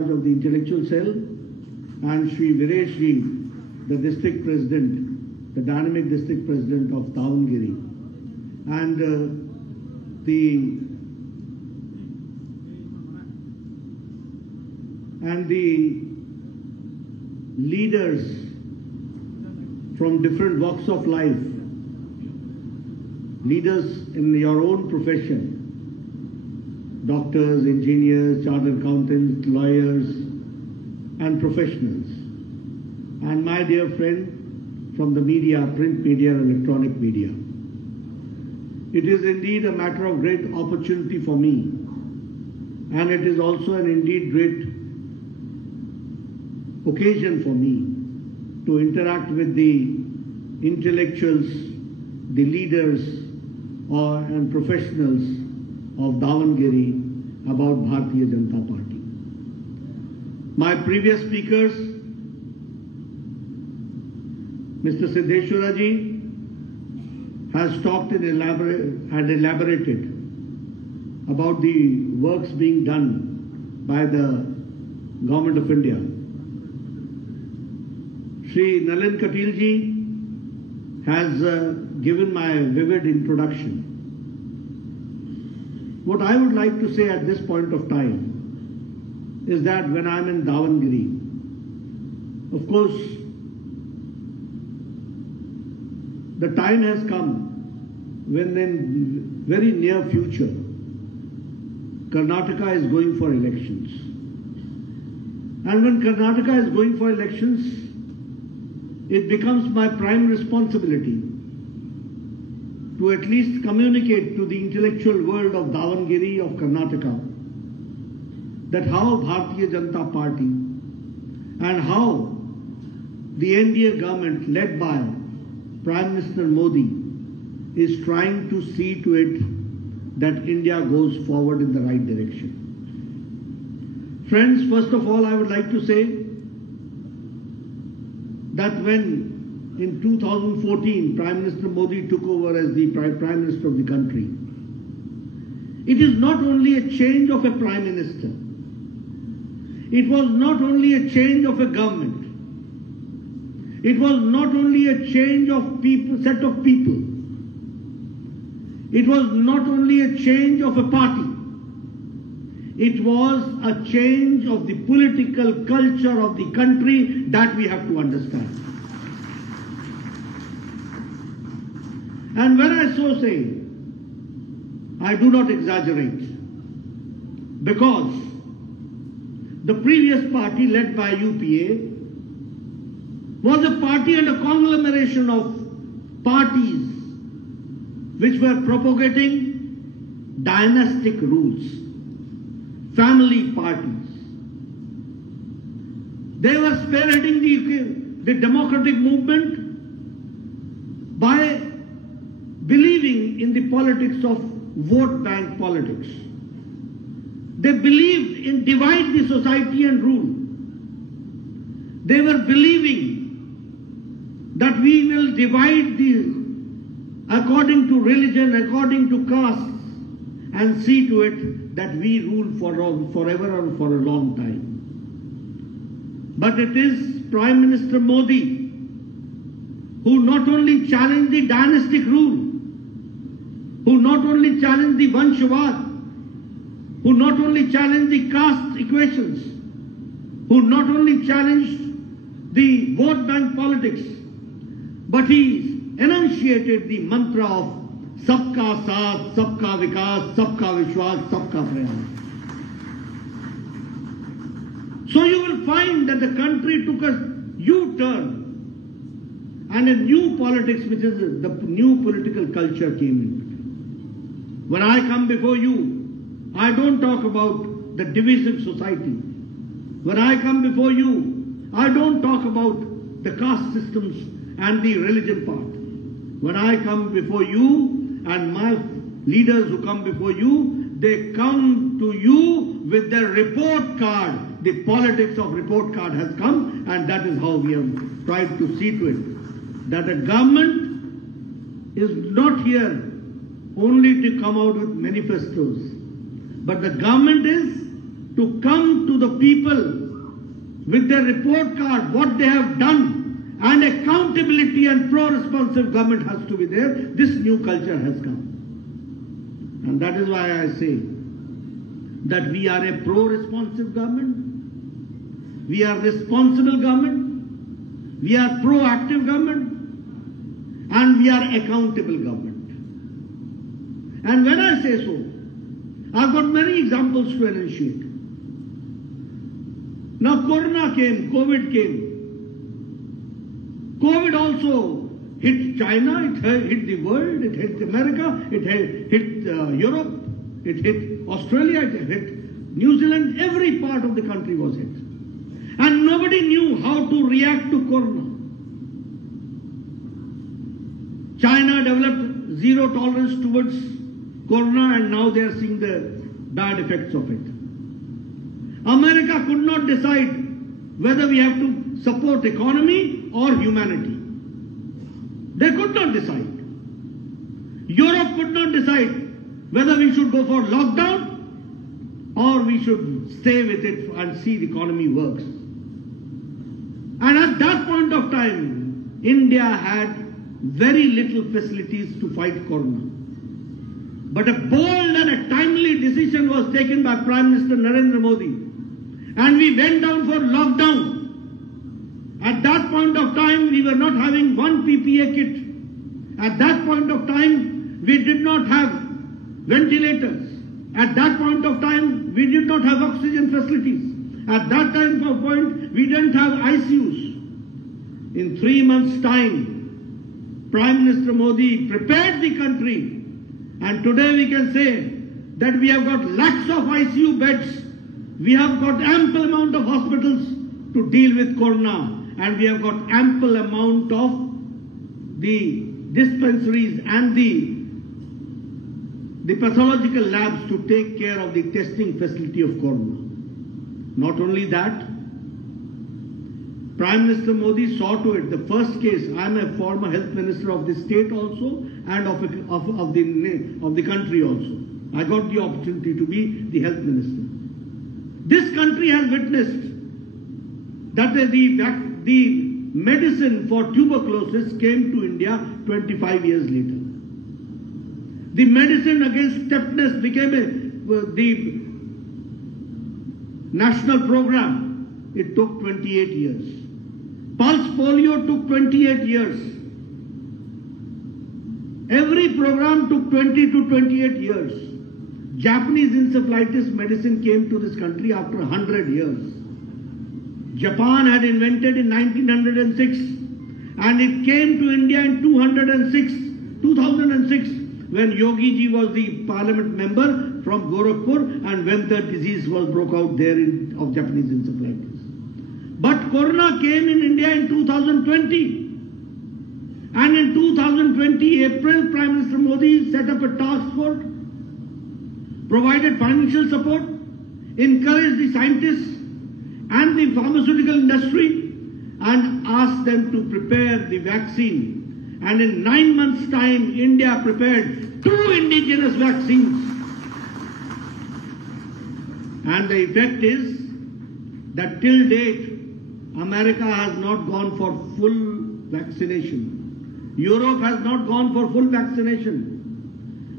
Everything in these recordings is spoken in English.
of the intellectual cell, and Sri Vireshji, the district president, the dynamic district president of Davanagere, and the leaders from different walks of life, leaders in your own profession, doctors, engineers, chartered accountants, lawyers, and professionals. And my dear friend from the media, print media, electronic media. It is indeed a matter of great opportunity for me, and it is also an indeed great occasion for me to interact with the intellectuals, the leaders and professionals of Davanagere about Bharatiya Janata Party. My previous speakers, Mr. Siddheshwaraji has talked and elaborated about the works being done by the Government of India. Sri Nalin Katilji has given my vivid introduction. What I would like to say at this point of time is that when I'm in Davanagere, of course, the time has come when in very near future, Karnataka is going for elections. And when Karnataka is going for elections, it becomes my prime responsibility to at least communicate to the intellectual world of Davanagere, of Karnataka, that how Bharatiya Janata Party and how the NDA government led by Prime Minister Modi is trying to see to it that India goes forward in the right direction. Friends, first of all, I would like to say that when in 2014, Prime Minister Modi took over as the Prime Minister of the country, it is not only a change of a Prime Minister, it was not only a change of a government, it was not only a change of people, set of people, it was not only a change of a party, it was a change of the political culture of the country that we have to understand. And when I so say, I do not exaggerate, because the previous party led by UPA was a party and a conglomeration of parties which were propagating dynastic rules, family parties. They were spearheading the democratic movement by believing in the politics of vote bank politics. They believed in divide the society and rule. They were believing that we will divide according to religion, according to caste, and see to it that we rule forever or for a long time. But it is Prime Minister Modi who not only challenged the dynastic rule, who not only challenged the Vanshavad, who not only challenged the caste equations, who not only challenged the vote bank politics, but he enunciated the mantra of Sabka Saath, Sabka Vikas, Sabka Vishwas, Sabka Prayas. So you will find that the country took a U-turn and a new politics, which is the new political culture, came in. When I come before you, I don't talk about the divisive society. When I come before you, I don't talk about the caste systems and the religion part. When I come before you, and my leaders who come before you, they come to you with their report card. The politics of report card has come, and that is how we have tried to see to it that the government is not here only to come out with manifestos, but the government is to come to the people with their report card, what they have done, and accountability and pro-responsive government has to be there. This new culture has come. And that is why I say that we are a pro-responsive government, we are responsible government, we are proactive government, and we are accountable government. And when I say so, I've got many examples to enunciate. Now Corona came, COVID came. COVID also hit China, it hit the world, it hit America, it hit Europe, it hit Australia, it hit New Zealand, every part of the country was hit. And nobody knew how to react to Corona. China developed zero tolerance towards Corona and now they are seeing the bad effects of it. America could not decide whether we have to support economy or humanity. They could not decide. Europe could not decide whether we should go for lockdown or we should stay with it and see the economy works. And at that point of time, India had very little facilities to fight Corona. But a bold and a timely decision was taken by Prime Minister Narendra Modi. And we went down for lockdown. At that point of time, we were not having one PPE kit. At that point of time, we did not have ventilators. At that point of time, we did not have oxygen facilities. At that time of point, we didn't have ICUs. In 3 months' time, Prime Minister Modi prepared the country. And today we can say that we have got lakhs of ICU beds. We have got ample amount of hospitals to deal with Corona. And we have got ample amount of the dispensaries and the pathological labs to take care of the testing facility of Corona. Not only that, Prime Minister Modi saw to it, the first case, I am a former health minister of the state also and of the country also. I got the opportunity to be the health minister. This country has witnessed that the medicine for tuberculosis came to India 25 years later. The medicine against tetanus became the national program. It took 28 years. Pulse polio took 28 years. Every program took 20 to 28 years. Japanese encephalitis medicine came to this country after 100 years. Japan had invented in 1906 and it came to India in 2006 when Yogi ji was the parliament member from Gorakhpur and when the disease was broke out there of Japanese encephalitis. But Corona came in India in 2020. And in 2020 April, Prime Minister Modi set up a task force, provided financial support, encouraged the scientists and the pharmaceutical industry and asked them to prepare the vaccine. And in 9 months' time, India prepared 2 indigenous vaccines. And the effect is that till date, America has not gone for full vaccination. Europe has not gone for full vaccination.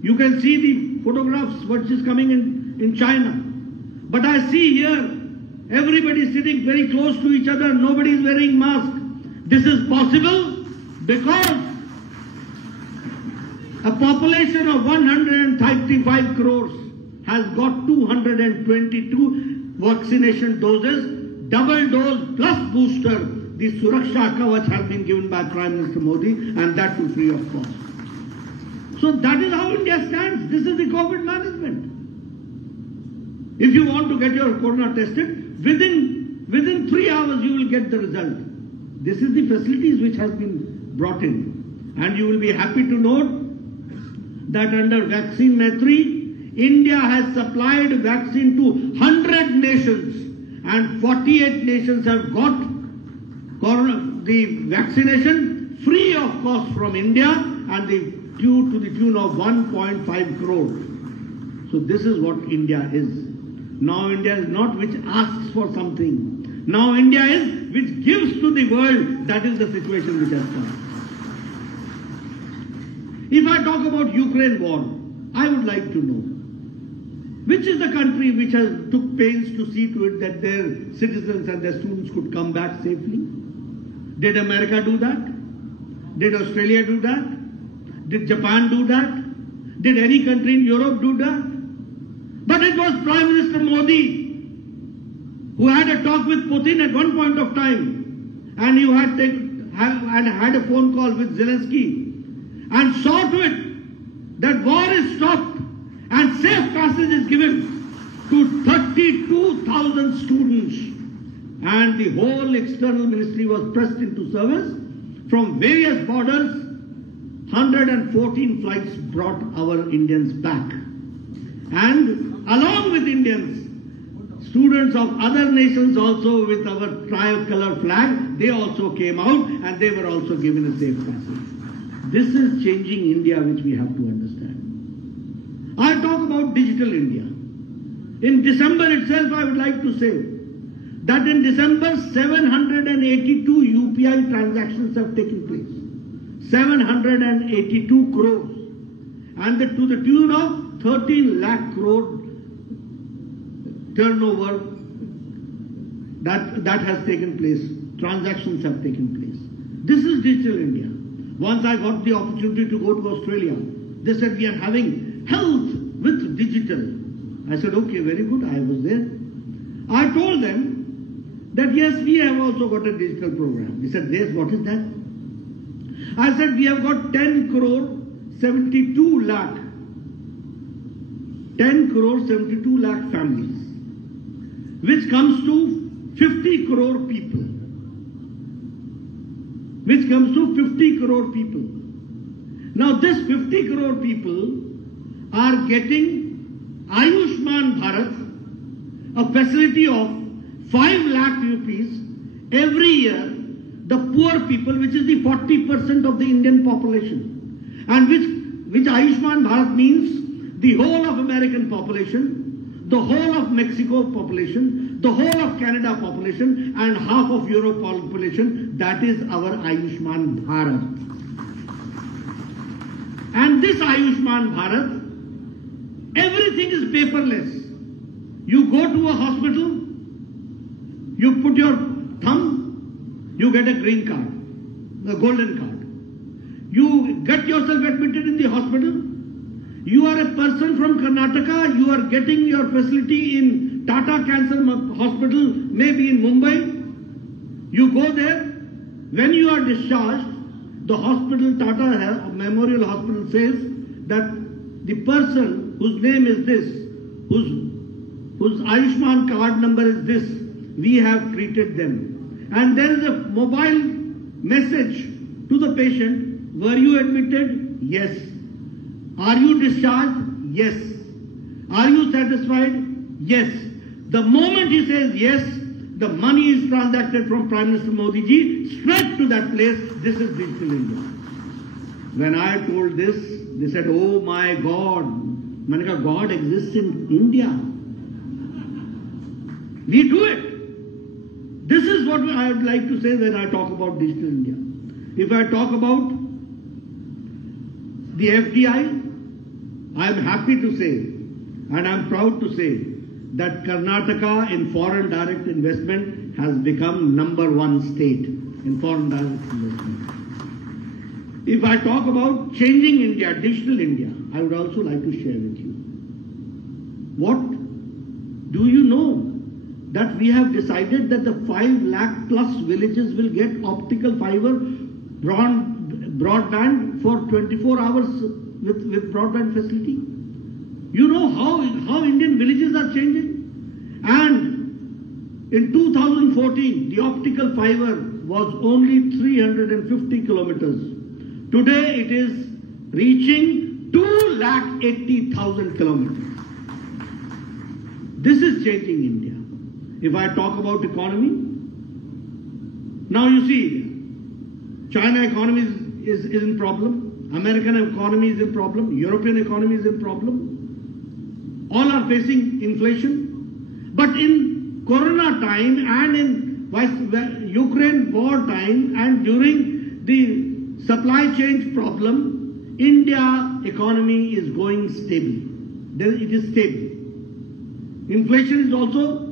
You can see the photographs which is coming in China. But I see here, everybody sitting very close to each other, nobody is wearing mask. This is possible because a population of 135 crores has got 222 vaccination doses, double dose plus booster. The Suraksha Kavach has been given by Prime Minister Modi and that too free of cost. So that is how India stands. This is the COVID management. If you want to get your corona tested, within 3 hours you will get the result. This is the facilities which has been brought in. And you will be happy to note that under Vaccine Maitri, India has supplied vaccine to 100 nations and 48 nations have got the vaccination free of cost from India and to the tune of 1.5 crore. So this is what India is. Now India is not which asks for something. Now India is which gives to the world. That is the situation which has come. If I talk about Ukraine war, I would like to know, which is the country which has took pains to see to it that their citizens and their students could come back safely? Did America do that? Did Australia do that? Did Japan do that? Did any country in Europe do that? But it was Prime Minister Modi who had a talk with Putin at one point of time, and you had had a phone call with Zelensky and saw to it that war is stopped and safe passage is given to 32,000 students, and the whole external ministry was pressed into service. From various borders, 114 flights brought our Indians back. And along with Indians, students of other nations also with our tricolor flag, they also came out and they were also given a safe passage. This is changing India, which we have to understand. I talk about digital India. In December itself, I would like to say that in December, 782 UPI transactions have taken place. 782 crores. And to the tune of 13 lakh crore turnover that has taken place. Transactions have taken place. This is digital India. Once I got the opportunity to go to Australia, they said we are having health with digital. I said, okay, very good. I was there. I told them that yes, we have also got a digital program. He said, yes, what is that? I said, we have got 10 crore 72 lakh. 10 crore 72 lakh families, which comes to 50 crore people. Which comes to 50 crore people. Now this 50 crore people are getting Ayushman Bharat, a facility of 5 lakh rupees every year, the poor people, which is the 40% of the Indian population, and which Ayushman Bharat means the whole of American population, the whole of Mexico population, the whole of Canada population, and half of Europe population. That is our Ayushman Bharat. And this Ayushman Bharat, everything is paperless. You go to a hospital, you put your thumb, you get a green card, a golden card. You get yourself admitted in the hospital. You are a person from Karnataka, you are getting your facility in Tata Cancer Hospital, maybe in Mumbai. You go there. When you are discharged, the hospital, Tata Memorial Hospital, says that the person whose name is this, whose Ayushman card number is this, we have treated them. And there is a mobile message to the patient, were you admitted? Yes. Are you discharged? Yes. Are you satisfied? Yes. The moment he says yes, the money is transacted from Prime Minister Modi ji straight to that place. This is digital India. When I told this, they said, oh my God. Manika, God exists in India. We do it. This is what I would like to say when I talk about digital India. If I talk about the FDI, I am happy to say, and I am proud to say, that Karnataka in foreign direct investment has become #1 state in foreign direct investment. If I talk about changing India, digital India, I would also like to share with you. What do you know? That we have decided that the 5 lakh plus villages will get optical fiber broadband for 24 hours with broadband facility. You know how Indian villages are changing? And in 2014, the optical fiber was only 350 kilometers. Today it is reaching 2,80,000 kilometers. This is changing India. If I talk about economy, now you see, China economy is in problem, American economy is in problem, European economy is in problem. All are facing inflation. But in Corona time and in Ukraine war time and during the supply chain problem, India economy is going stable. It is stable. Inflation is also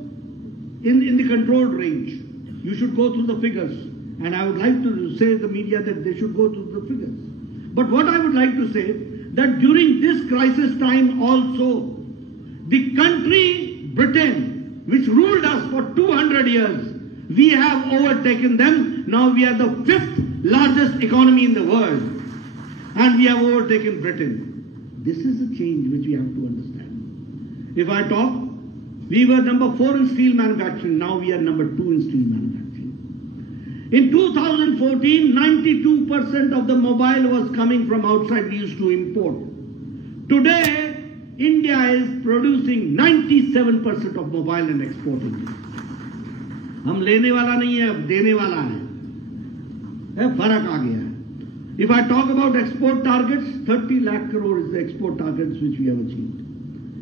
in the controlled range. You should go through the figures. And I would like to say to the media that they should go through the figures. But what I would like to say, that during this crisis time also, the country Britain, which ruled us for 200 years, we have overtaken them. Now we are the 5th largest economy in the world. And we have overtaken Britain. This is a change which we have to understand. If I talk, we were number 4 in steel manufacturing. Now we are number 2 in steel manufacturing. In 2014, 92% of the mobile was coming from outside. We used to import. Today, India is producing 97% of mobile and exporting. हम लेने वाला नहीं है, अब देने वाला है। फर्क आ गया है। If I talk about export targets, 30 lakh crore is the export targets which we have achieved.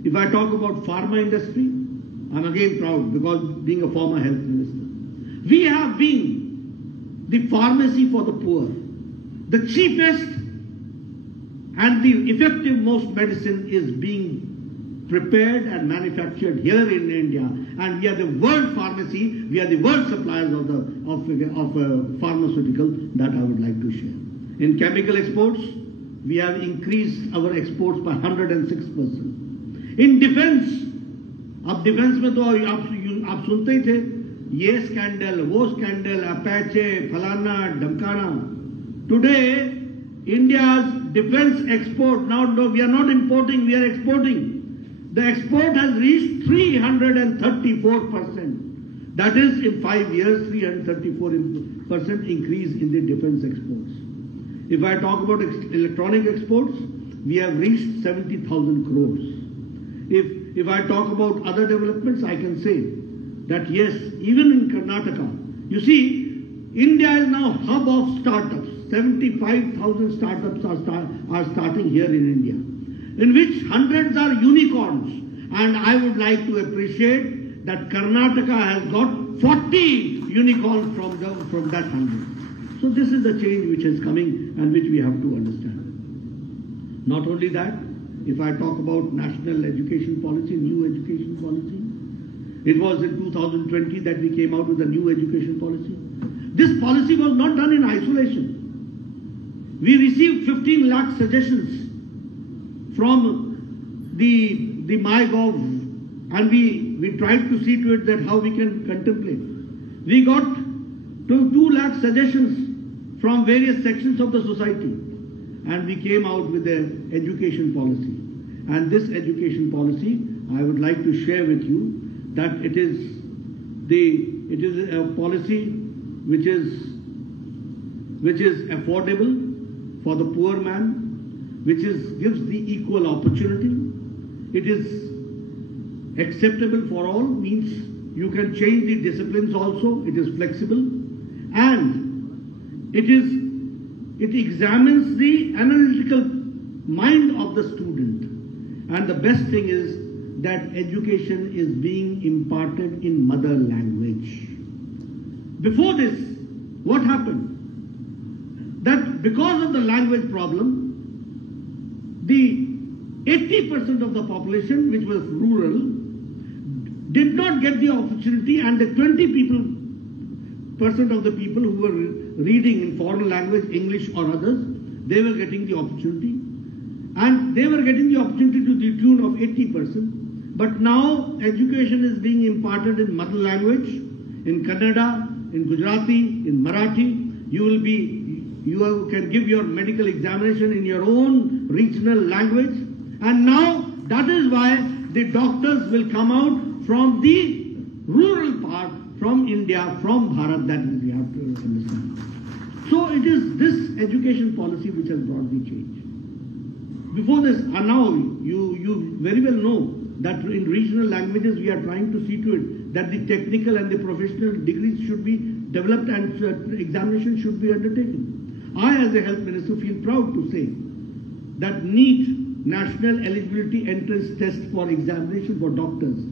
If I talk about pharma industry, I'm again proud because being a former health minister. We have been the pharmacy for the poor, the cheapest and the effective most medicine is being prepared and manufactured here in India, and we are the world pharmacy, we are the world suppliers of pharmaceutical. That I would like to share. In chemical exports, we have increased our exports by 106%. In defense, अब defence में तो आप सुनते ही थे, ये scandal, वो scandal, अपैचे, फलाना, ढमकाना. Today, India's defense export, now we are not importing, we are exporting. The export has reached 334%. That is, in 5 years, 334% increase in the defense exports. If I talk about electronic exports, we have reached 70,000 crores. If I talk about other developments, I can say that yes, even in Karnataka, you see, India is now hub of startups. 75,000 startups are starting here in India, in which hundreds are unicorns. And I would like to appreciate that Karnataka has got 40 unicorns from that 100. So this is the change which is coming and which we have to understand. Not only that, if I talk about national education policy, new education policy, it was in 2020 that we came out with a new education policy. This policy was not done in isolation. We received 15 lakh suggestions from the MyGov, and we tried to see to it that how we can contemplate. We got to 2 lakh suggestions from various sections of the society, and we came out with an education policy. And this education policy, I would like to share with you that it is a policy which is affordable for the poor man, which gives the equal opportunity. It is acceptable for all, means you can change the disciplines also. It is flexible, and it examines the analytical mind of the student. And the best thing is that education is being imparted in mother language. Before this, what happened? That because of the language problem, the 80% of the population, which was rural, did not get the opportunity, and the 20% of the people who were reading in foreign language, English or others, they were getting the opportunity. And they were getting the opportunity to the tune of 80%. But now education is being imparted in mother language, in Kannada, in Gujarati, in Marathi. You can give your medical examination in your own regional language. And now that is why the doctors will come out from the rural part, from India, from Bharat. That we have to understand. So it is this education policy which has brought the change. Before this, and now you very well know that in regional languages we are trying to see to it that the technical and the professional degrees should be developed and examination should be undertaken. I, as a health minister, feel proud to say that NEET, National Eligibility Entrance Test for Examination for Doctors,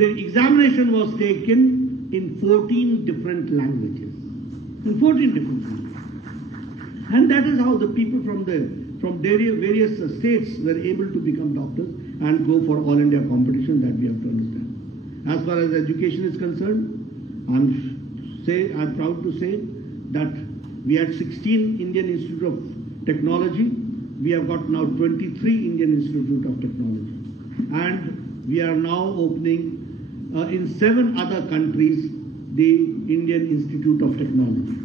The examination was taken in 14 different languages. In 14 different languages. And that is how the people from various states were able to become doctors and go for all India competition, that we have to understand. As far as education is concerned, I'm proud to say that we had 16 Indian Institute of Technology. We have got now 23 Indian Institute of Technology. And we are now opening in 7 other countries the Indian Institute of Technology.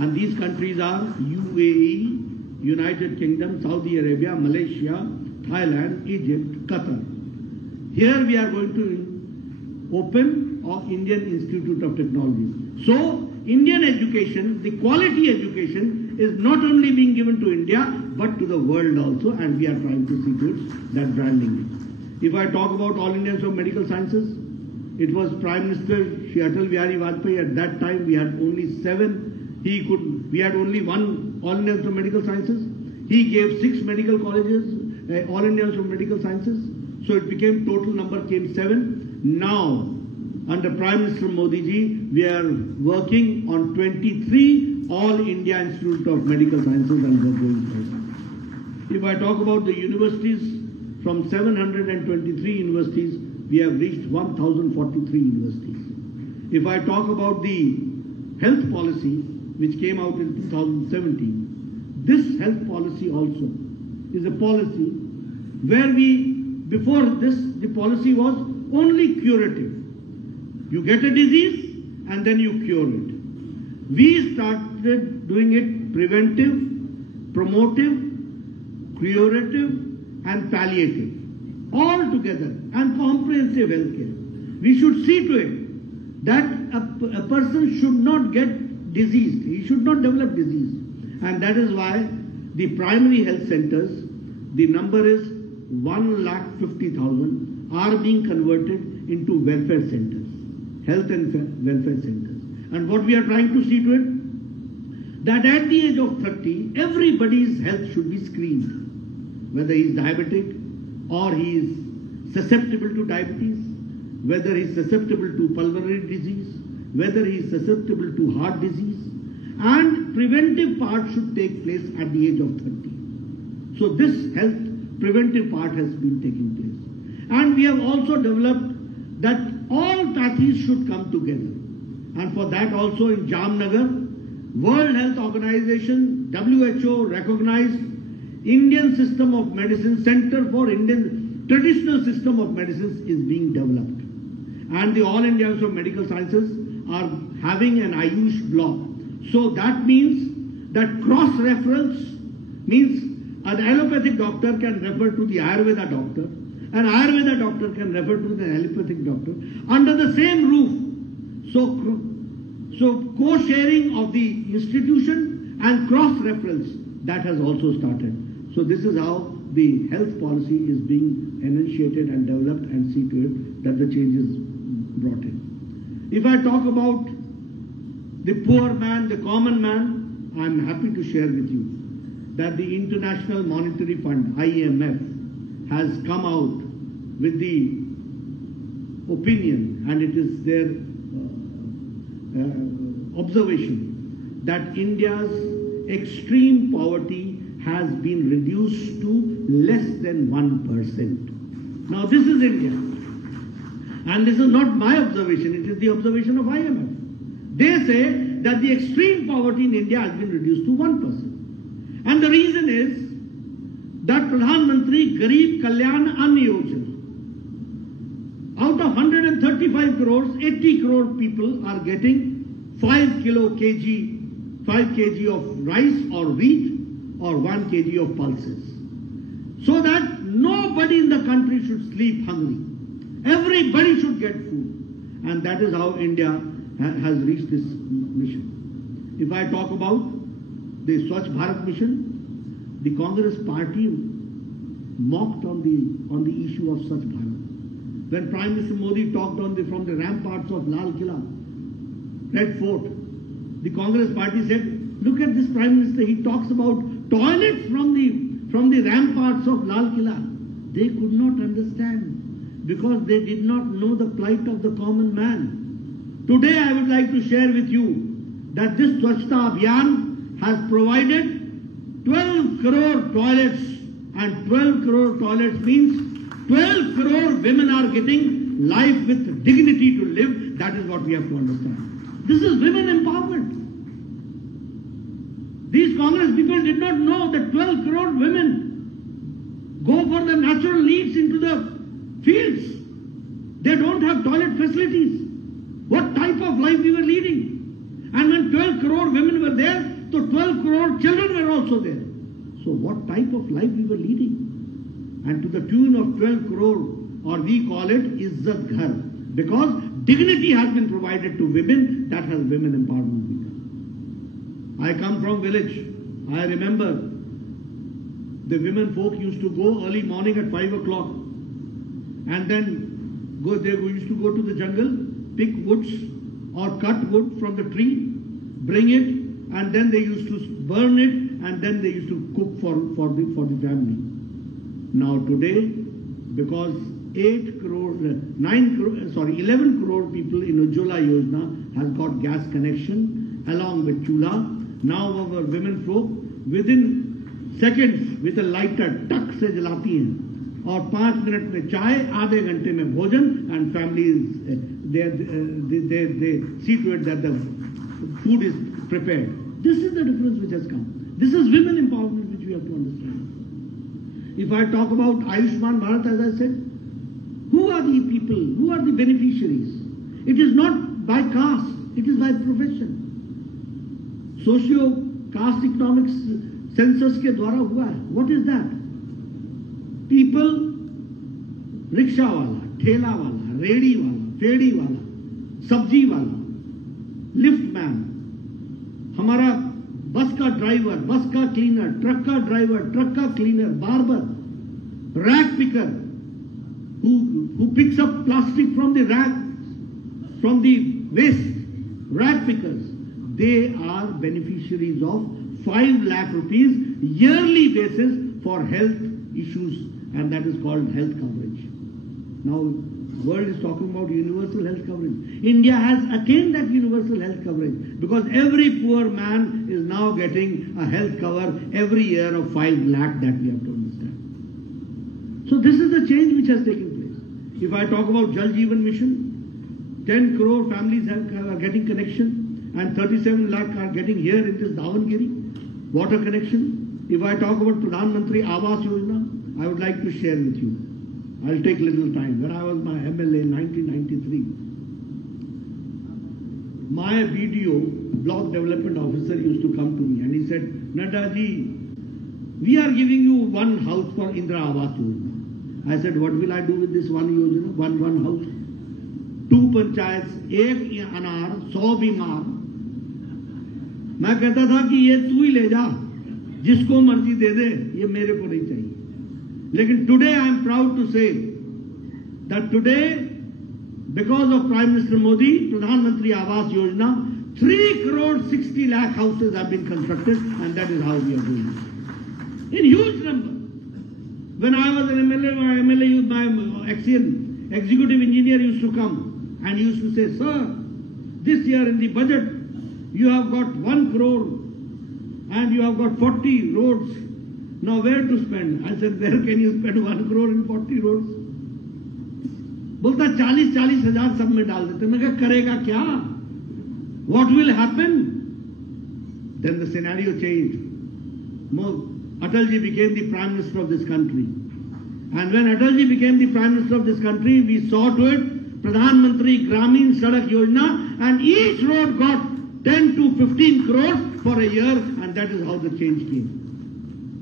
And these countries are UAE, United Kingdom, Saudi Arabia, Malaysia, Thailand, Egypt, Qatar. Here we are going to open our Indian Institute of Technology. So, Indian education, the quality education, is not only being given to India, but to the world also, and we are trying to see to it that branding. If I talk about All Indians of Medical Sciences, it was Prime Minister Shri Atal Bihari Vajpayee. At that time, we had only 7. We had only 1 All Indians of Medical Sciences. He gave 6 medical colleges, All Indians of Medical Sciences. So it became, total number came 7. Now, under Prime Minister Modi ji, we are working on 23 All India Institute of Medical Sciences, and we are going forward. If I talk about the universities, from 723 universities, we have reached 1,043 universities. If I talk about the health policy, which came out in 2017, this health policy also is a policy where before this, the policy was only curative. You get a disease and then you cure it. We started doing it preventive, promotive, curative, and palliative, all together, and comprehensive health care. We should see to it that a person should not get diseased. He should not develop disease. And that is why the primary health centers, the number is 1,50,000, are being converted into welfare centers, health and welfare centers. And what we are trying to see to it, that at the age of 30, everybody's health should be screened. Whether he is diabetic or he is susceptible to diabetes, whether he is susceptible to pulmonary disease, whether he is susceptible to heart disease, and preventive part should take place at the age of 30. So this health preventive part has been taking place. And we have also developed that all pathis should come together. And for that also in Jamnagar, World Health Organization, WHO recognized Indian System of Medicine, Center for Indian Traditional System of Medicines is being developed. And the All Indians of Medical Sciences are having an Ayush block. So that means that cross-reference means an allopathic doctor can refer to the Ayurveda doctor, an Ayurveda doctor can refer to the allopathic doctor under the same roof. So co-sharing of the institution and cross-reference, that has also started. So this is how the health policy is being enunciated and developed, and see to it that the change is brought in. If I talk about the poor man, the common man, I am happy to share with you that the International Monetary Fund, IMF, has come out with the opinion, and it is their observation, that India's extreme poverty has been reduced to less than 1%. Now this is India. And this is not my observation, it is the observation of IMF. They say that the extreme poverty in India has been reduced to 1%. And the reason is that Pradhan Mantri Garib Kalyan Ann Yojana, out of 135 crores, 80 crore people are getting 5 kg of rice or wheat or 1 kg of pulses. So that nobody in the country should sleep hungry. Everybody should get food. And that is how India has reached this mission. If I talk about the Swachh Bharat mission, the Congress party mocked on the issue of Swachh Bharat. When Prime Minister Modi talked from the ramparts of Lal Killa, Red Fort, the Congress party said, look at this Prime Minister, he talks about toilets from the ramparts of Lal Killa. They could not understand Because they did not know the plight of the common man. Today I would like to share with you that this Swachhta Abhiyan has provided 12 crore toilets, and 12 crore toilets means 12 crore women are getting life with dignity to live. That is what we have to understand. This is women empowerment. These Congress people did not know that 12 crore women go for the natural needs into the fields. They don't have toilet facilities. What type of life we were leading? And when 12 crore women were there, so 12 crore children were also there. So what type of life we were leading? And to the tune of 12 crore, or we call it Izzat Ghar. Because dignity has been provided to women, that has women empowerment become. I come from village. I remember the women folk used to go early morning at 5 o'clock and then they used to go to the jungle, pick woods or cut wood from the tree, bring it, and then they used to burn it, and then they used to cook for the family. Now today, because 11 crore people in Ujjwala Yojana has got gas connection along with chula. Now our women folk within seconds with a lighter tuck se jalati hain. और 5 minute में चाय, आधे घंटे में भोजन, and families they see to it that the food is prepared. This is the difference which has come. This is women empowerment which we have to understand. If I talk about Ayushman Bharat, as I said, who are the people? Who are the beneficiaries? It is not by caste, it is by profession. Socio-caste economics census के द्वारा हुआ है. What is that? People, rickshaw wala, thela wala, ready वाला, फेड़ी वाला, सब्जी वाला, lift man, हमारा बस का ड्राइवर, बस का क्लीनर, ट्रक का ड्राइवर, ट्रक का cleaner, barber, rack picker, who picks up plastic from the rack, from the waste, rag pickers, they are beneficiaries of 5 lakh rupees yearly basis for health issues, and that is called health coverage. Now, the world is talking about universal health coverage. India has attained that universal health coverage because every poor man is now getting a health cover every year of 5 lakh, that we have to understand. So this is the change which has taken place. If I talk about Jal Jeevan Mission, 10 crore families are getting connection and 37 lakh are getting here in this Davanagere water connection. If I talk about Pradhan Mantri Awas Yojana, I would like to share with you. I'll take little time. When I was my MLA in 1993, my BDO, Block Development Officer, used to come to me and he said, Nadda ji, we are giving you one house for Indra Awas Yojana. I said, what will I do with this one Yojana, one house? 2 panchayats, 1 anar, 100 बीमार. मैं कहता था कि ये तू ही ले जा, जिसको मर्जी दे दे, ये मेरे को नहीं चाहिए. लेकिन today I am proud to say that today, because of Prime Minister Modi, Pradhan Mantri Awas Yojana, 3 crore 60 lakh houses have been constructed, and that is how we are doing it. In huge number. When I was an MLA, my executive engineer used to come and he used to say, sir, this year in the budget, you have got 1 crore and you have got 40 roads. Now where to spend? I said, where can you spend 1 crore in 40 roads? बोलता 40-40 हजार सब में डाल देते. मैं कहा करेगा क्या? What will happen? Then the scenario changed. Atalji became the Prime Minister of this country. And when Atalji became the Prime Minister of this country, we saw to it Pradhan Mantri Gramin Sadak Yojana, and each road got 10 to 15 crores for a year, and that is how the change came.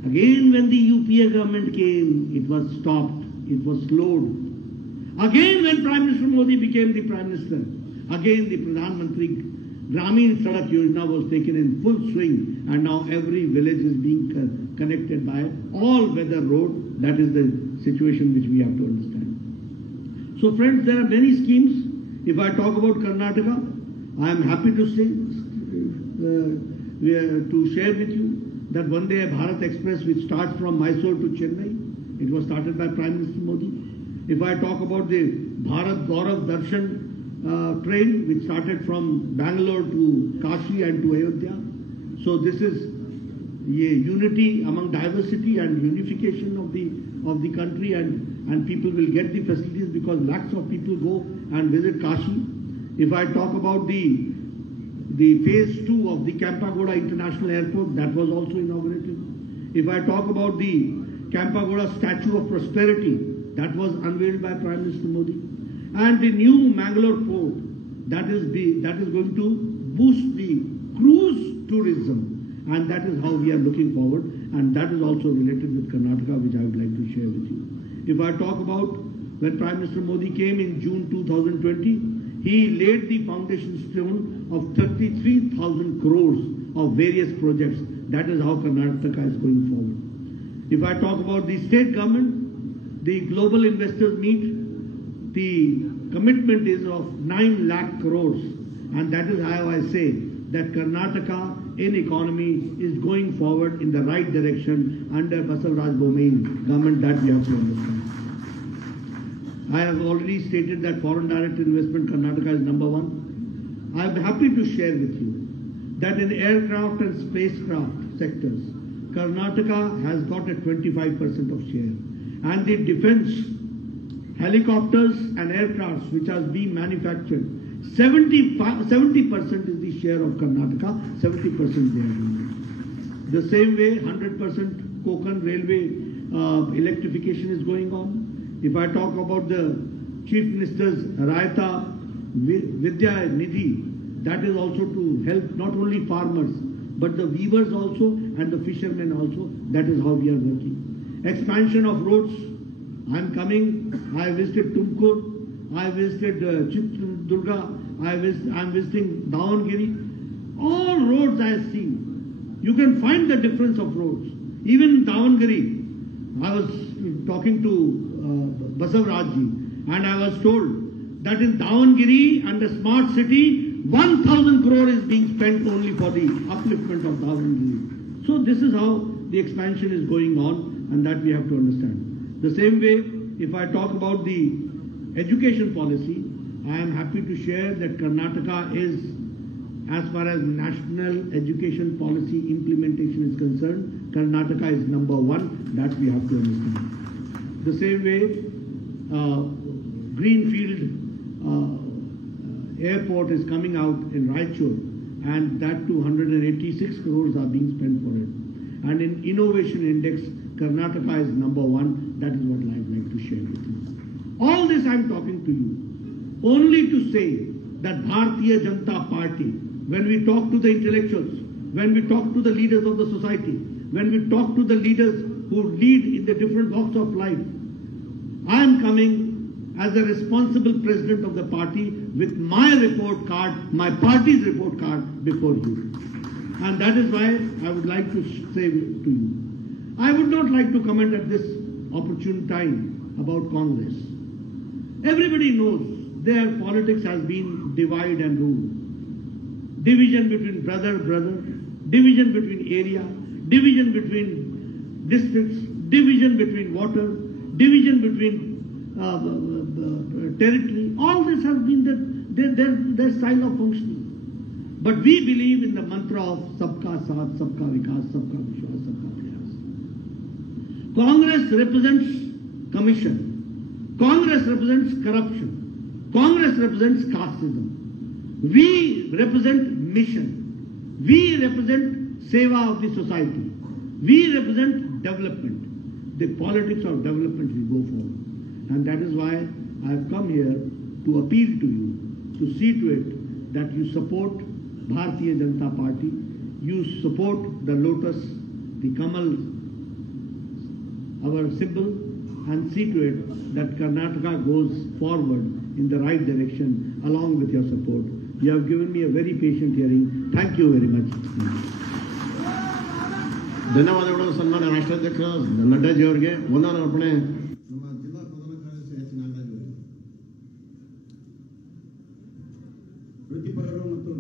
Again, when the UPA government came, it was stopped, it was slowed. Again, when Prime Minister Modi became the Prime Minister, again the Pradhan Mantri Gramin Sadak Yojana was taken in full swing, and now every village is being connected by all-weather road. That is the situation which we have to understand. So friends, there are many schemes. If I talk about Karnataka, I am happy to say, to share with you that Vande Bharat Express, which starts from Mysore to Chennai, it was started by Prime Minister Modi. If I talk about the Bharat Gaurav Darshan train, which started from Bangalore to Kashi and to Ayodhya. So this is unity among diversity and unification of the country, and people will get the facilities because lakhs of people go and visit Kashi. If I talk about the phase 2 of the Kempagoda International Airport, that was also inaugurated. If I talk about the Kempagoda Statue of Prosperity, that was unveiled by Prime Minister Modi. And the new Mangalore port, that is going to boost the cruise tourism, and that is how we are looking forward, and that is also related with Karnataka, which I would like to share with you. If I talk about when Prime Minister Modi came in June 2020, he laid the foundation stone of 33,000 crores of various projects. That is how Karnataka is going forward. If I talk about the state government, the global investors meet, the commitment is of 9 lakh crores, and that is how I say that Karnataka in economy is going forward in the right direction under Basavaraj Bommai government. That we have to understand. I have already stated that foreign direct investment, Karnataka is number 1. I am happy to share with you that in aircraft and spacecraft sectors, Karnataka has got a 25% of share. And the defense, helicopters and aircrafts which are being manufactured, 70% is the share of Karnataka, 70% they are doing. The same way, 100% Konkan railway electrification is going on. If I talk about the Chief Minister's Rayata Vidya Nidhi, that is also to help not only farmers, but the weavers also and the fishermen also. That is how we are working. Expansion of roads. I am coming. I visited Tumkur. I visited Chitradurga. I am visiting Davanagere. All roads I have seen. You can find the difference of roads. Even Davanagere, I was talking to Basavarajji, and I was told that in Davanagere and the smart city, 1,000 crore is being spent only for the upliftment of Davanagere. So this is how the expansion is going on, and that we have to understand. The same way, if I talk about the education policy, I am happy to share that Karnataka is, as far as national education policy implementation is concerned, Karnataka is number 1. That we have to understand. The same way, Greenfield airport is coming out in Raichur, and that 286 crores are being spent for it. And in innovation index, Karnataka is number 1. That is what I would like to share with you. All this I am talking to you only to say that Bharatiya Janata Party, when we talk to the intellectuals, when we talk to the leaders of the society, when we talk to the leaders who lead in the different walks of life, I am coming as a responsible president of the party with my report card, my party's report card before you. And that is why I would like to say to you, I would not like to comment at this opportune time about Congress. Everybody knows their politics has been divide and rule. Division between brother, division between area, division between districts, division between water, division between territory. All this has been their style of functioning. But we believe in the mantra of Sabka Saath, Sabka Vikas, Sabka Vishwas, Sabka Prayas. Congress represents commission. Congress represents corruption. Congress represents casteism. We represent mission. We represent seva of the society. We represent development. The politics of development will go forward. And that is why I have come here to appeal to you, to see to it that you support Bharatiya Janata Party, you support the lotus, the Kamal, our symbol, and see to it that Karnataka goes forward in the right direction along with your support. You have given me a very patient hearing. Thank you very much. ಧನ್ಯವಾದಗಳು ಸನ್ಮಾನ್ಯ ರಾಷ್ಟ್ರಾಧ್ಯಕ್ಷ ನಡ್ಡಾಜಿ ಅವರಿಗೆ ವಂದನಾ ಅರ್ಪಣೆ. ನಮ್ಮ ಜಿಲ್ಲಾ ಪ್ರಧಾನ ಕಾರ್ಯದರ್ಶಿ H Nagaraj ಅವರು ವೃತ್ತಿಪರರು ಮತ್ತು